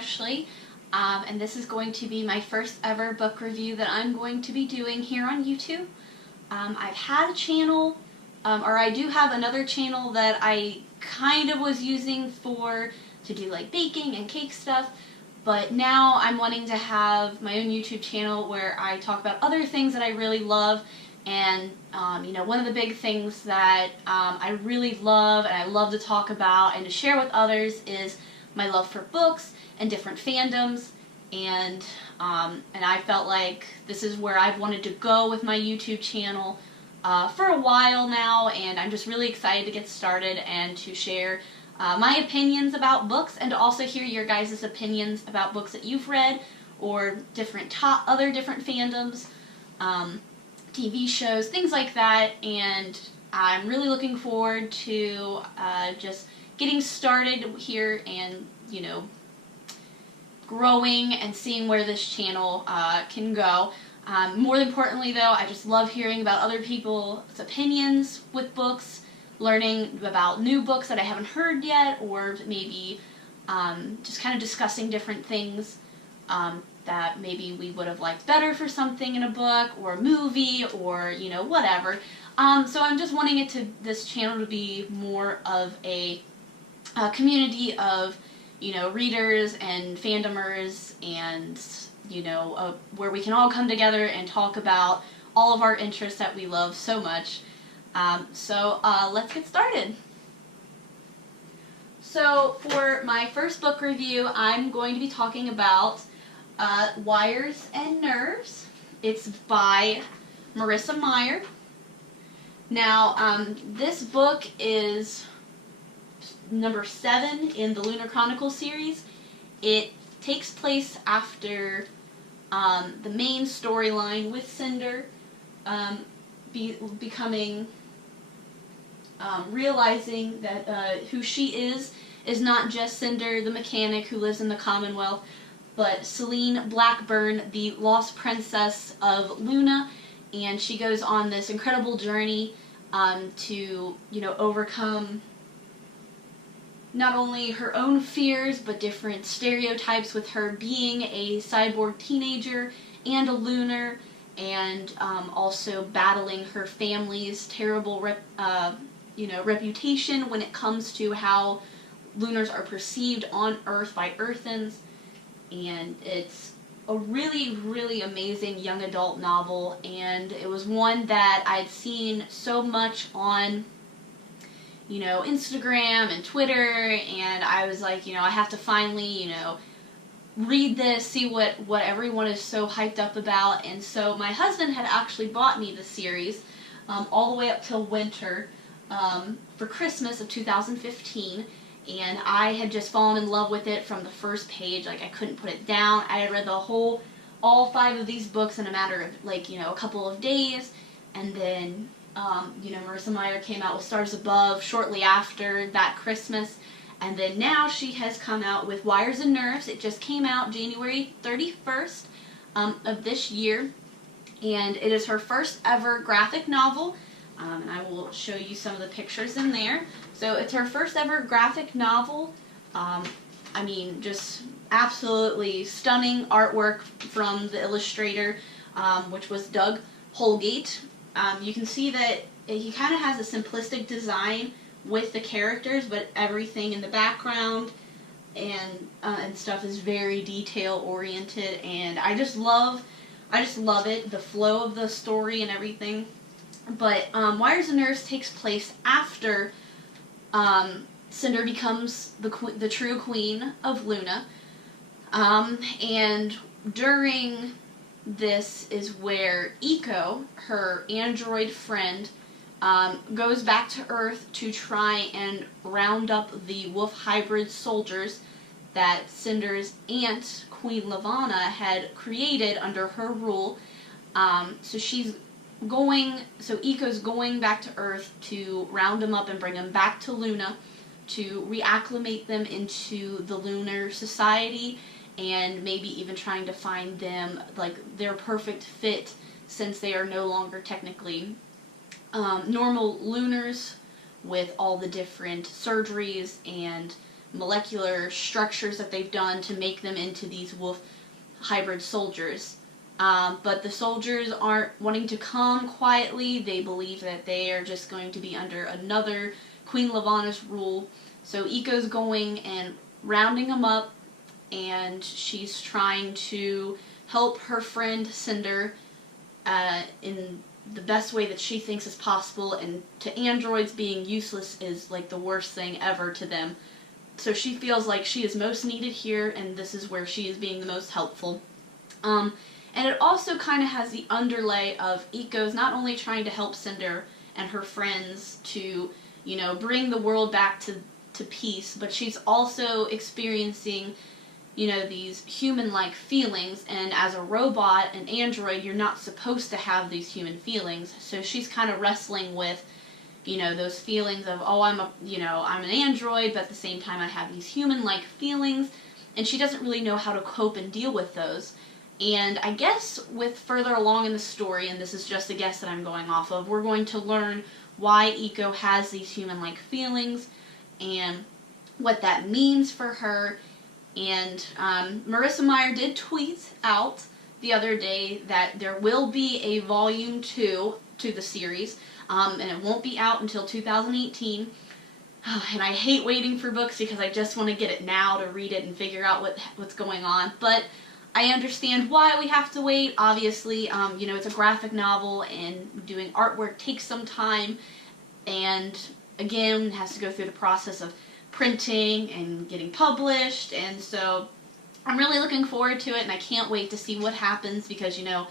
Ashley, and this is going to be my first ever book review that I'm going to be doing here on YouTube. I've had a channel, or I do have another channel that I kind of was using to do like baking and cake stuff, but now I'm wanting to have my own YouTube channel where I talk about other things that I really love. And one of the big things that I really love and I love to talk about and to share with others is my love for books and different fandoms, and I felt like this is where I've wanted to go with my YouTube channel for a while now, and I'm just really excited to get started and to share my opinions about books and to also hear your guys' opinions about books that you've read or other different fandoms, TV shows, things like that. And I'm really looking forward to just getting started here and, growing and seeing where this channel can go. More importantly, though, I just love hearing about other people's opinions with books, learning about new books that I haven't heard yet, or maybe just kind of discussing different things that maybe we would have liked better for something in a book or a movie or, whatever. So I'm just wanting this channel to be more of a community of, readers and fandomers, and, where we can all come together and talk about all of our interests that we love so much. So let's get started. So for my first book review, I'm going to be talking about Wires and Nerves. It's by Marissa Meyer. Now, this book is number 7 in the Lunar Chronicles series. It takes place after the main storyline with Cinder realizing that who she is not just Cinder, the mechanic who lives in the Commonwealth, but Celine Blackburn, the lost princess of Luna, and she goes on this incredible journey to, overcome not only her own fears, but different stereotypes with her being a cyborg teenager and a lunar, and also battling her family's terrible reputation when it comes to how lunars are perceived on Earth by Earthens. And it's a really, really amazing young adult novel, and it was one that I'd seen so much on Instagram and Twitter, and I was like, I have to finally, read this, see what everyone is so hyped up about. And so my husband had actually bought me the series all the way up till winter for Christmas of 2015, and I had just fallen in love with it from the first page. Like, I couldn't put it down. I had read all 5 of these books in a matter of a couple of days, and then Marissa Meyer came out with Stars Above shortly after that Christmas, and then now she has come out with Wires and Nerves. It just came out January 31st of this year, and it is her first ever graphic novel, and I will show you some of the pictures in there. So it's her first ever graphic novel. Just absolutely stunning artwork from the illustrator, which was Doug Holgate. You can see that he kind of has a simplistic design with the characters, but everything in the background and stuff is very detail oriented, and I just love it, the flow of the story and everything. But Wires and Nerves takes place after Cinder becomes the true queen of Luna, and during this is where Eco, her android friend, goes back to Earth to try and round up the wolf hybrid soldiers that Cinder's aunt, Queen Lavanna, had created under her rule. So Eco's going back to Earth to round them up and bring them back to Luna to reacclimate them into the lunar society, and maybe even trying to find them their perfect fit, since they are no longer technically normal lunars with all the different surgeries and molecular structures that they've done to make them into these wolf hybrid soldiers. But the soldiers aren't wanting to come quietly. They believe that they are just going to be under another Queen Levana's rule. So Iko's going and rounding them up, and she's trying to help her friend Cinder in the best way that she thinks is possible, and to androids, being useless is like the worst thing ever to them. So she feels like she is most needed here, and this is where she is being the most helpful. And it also kind of has the underlay of Iko's not only trying to help Cinder and her friends to, you know, bring the world back to peace, but she's also experiencing, you know, these human-like feelings, and as a robot, an android, you're not supposed to have these human feelings. So she's kind of wrestling with, you know, those feelings of, oh, I'm an android, but at the same time I have these human-like feelings, and she doesn't really know how to cope and deal with those. And I guess with further along in the story, and this is just a guess that I'm going off of, we're going to learn why Iko has these human-like feelings and what that means for her. And Marissa Meyer did tweet out the other day that there will be a volume 2 to the series, and it won't be out until 2018. And I hate waiting for books because I just want to get it now to read it and figure out what's going on. But I understand why we have to wait. Obviously, you know, it's a graphic novel, and doing artwork takes some time, and again, it has to go through the process of printing and getting published, and so I'm really looking forward to it, and I can't wait to see what happens, because, you know,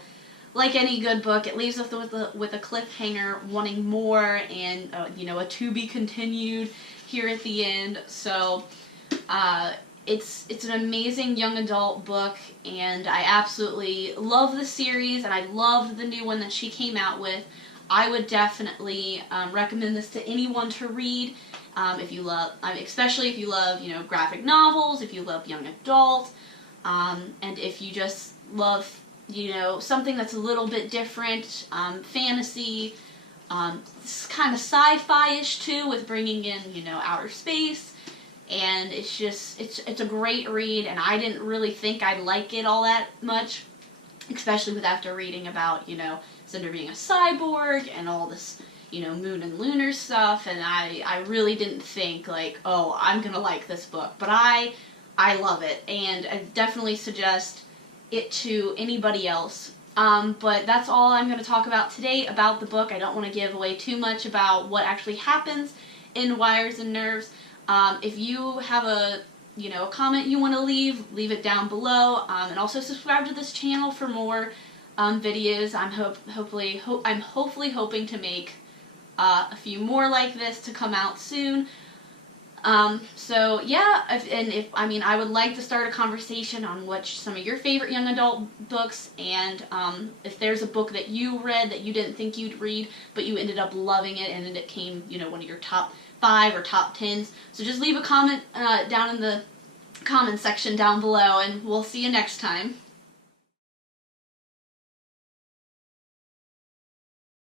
like any good book, it leaves us with a cliffhanger, wanting more, and you know, a to be continued here at the end. So it's an amazing young adult book, and I absolutely love the series, and I loved the new one that she came out with. I would definitely recommend this to anyone to read. If you love, especially if you love, you know, graphic novels, if you love young adult, and if you just love, you know, something that's a little bit different, fantasy, it's kind of sci-fi-ish too, with bringing in, you know, outer space, and it's just, it's a great read, and I didn't really think I'd like it all that much, especially with after reading about, you know, Cinder being a cyborg and all this, you know, moon and lunar stuff, and I really didn't think, like, oh, I'm gonna like this book, but I love it, and I definitely suggest it to anybody else. But that's all I'm going to talk about today about the book. I don't want to give away too much about what actually happens in Wires and Nerves. If you have a comment you want to leave it down below, and also subscribe to this channel for more videos. I'm hopefully hoping to make a few more like this to come out soon. So yeah, I would like to start a conversation on what some of your favorite young adult books, and if there's a book that you read that you didn't think you'd read, but you ended up loving it, and then it came, you know, one of your top 5 or top 10s. So just leave a comment down in the comment section down below, and we'll see you next time.